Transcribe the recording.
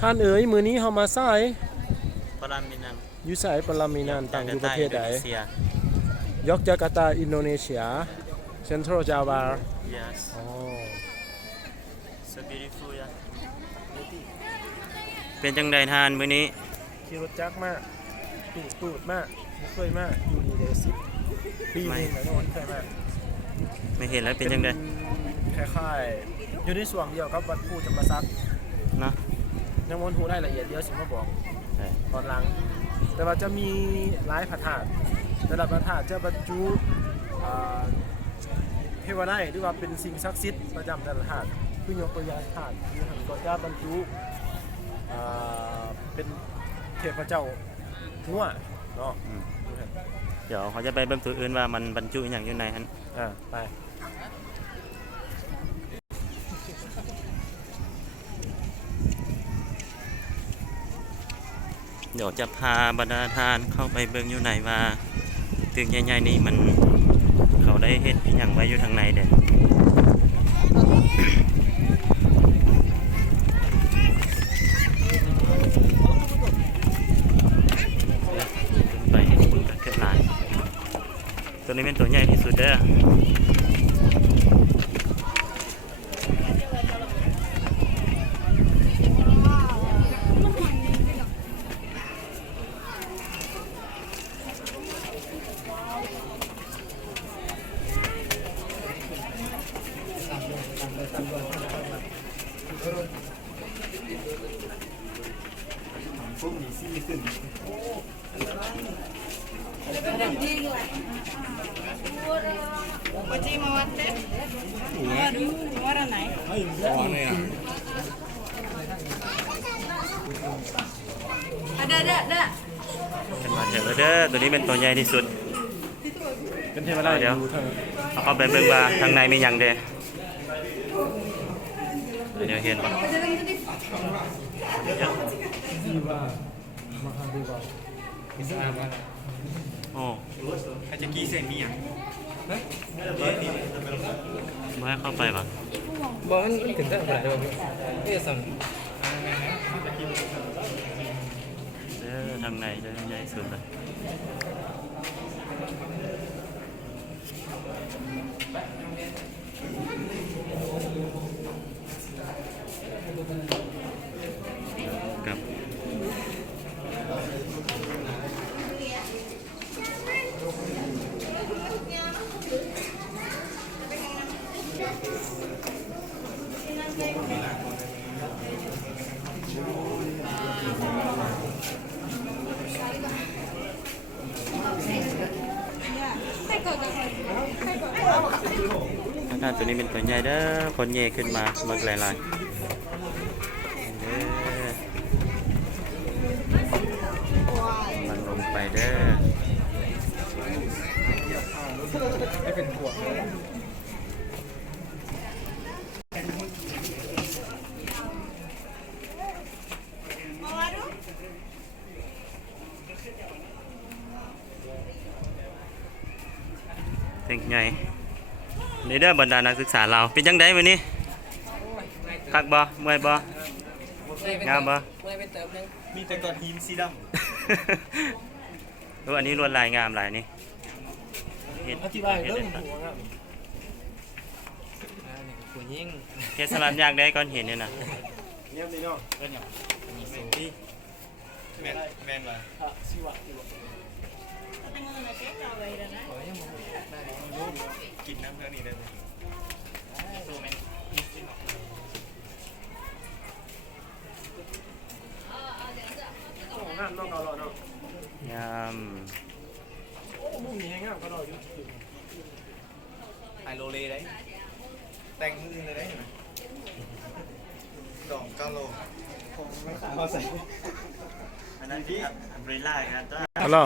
ท่านเอ๋ยมือนี้เฮามาสายปรามินันอยู่ไสปรามีนันตั้งอยู่ประเทศใดเซียยกจาการ์ตาอินโดนีเซียเซ็นทรัลจาวา yes อ๋อ so beautiful ยะเป็นจังไดทานมื้อนี้ขี่รถจักรมากตูดมากบ่เคยมากอยู่ดีเดซิปีนึงแล้วก็เคยมากไม่เห็นแล้วเป็นจังไดคล้ายๆอยู่ในส่วนเดียวกับวัดผู้จำปาสักเนาะยังบ่รู้รายละเอียดเดี๋ยวสิมาบอกตอนหลังแต่ว่าจะมีหลายพระธาตุแต่ละพระธาตุจะบรรจุเทวดาหรือว่าเป็นสิ่งศักดิ์สิทธิ์ประจำแต่ละธาตุคือยกตัวอย่างธาตุที่ท่านก็จะบรรจุเป็นเทพเจ้าหัวเนาะเดี๋ยวเขาจะไปเบิ่งตัวอื่นว่ามันบรรจุอย่างอยู่ในหั่นไปเดี๋ยวจะพาบรรดาทานเข้าไปเบิ่งอยู่ไหนว่าตึกใหญ่ๆนี่มันเขาได้เฮ็ดอีหยังไว้อยู่ทางในเด้ไปเห็นคุณกันเกิดลายตัวนี้เป็นตัวใหญ่ที่สุดเด้อPode mau teh? Waduh, warna naik. Ada. เป็นมาเถอะเด้อตัวนี้เป็นตัวใหญ่ที่สุดเป็นเทวดาเดี๋ยวเอาเข้าไปเบิ่งว่าทางในมีหยังเด้เดี๋ยวเห็นป่ะโอ้อาจจะกี่เซนมีหยังไม่ให้เข้าไปป่ะบอกมันถึงได้ขนาดนี้นี่สั่งทางในจะใหญ่สุดเลยครับตัวนี้เป็นตัวใหญ่เด้อคนเย่ขึ้นมาเมื่อไรมันลงไปเด้อไม่เป็นขวดเป็นไงนี่เด้อบรรดานักศึกษาเราเป็นจังไดวันนี้คักบ่เมื่อยบ่งามบ่มีแต่ก้อนหินสีดำอันนี้ลวดลายงามลายนี่อธิบายเรื่องหัวครับผู้หญิงเคสลัดยากได้ก่อนเห็นเนี่ยนะเนี่ยนี่เนาะแมนสิวะกินน้ำเพื่อนนี่ได้ไหมงามน้องเราเนาะงามโอ้มุมนี้งามก็เราอยู่ไฮโลเลได้แต่งมือเลยได้ไหมดอง9 โลอันนั้นที่อัมเบรล่าครับฮัลโหล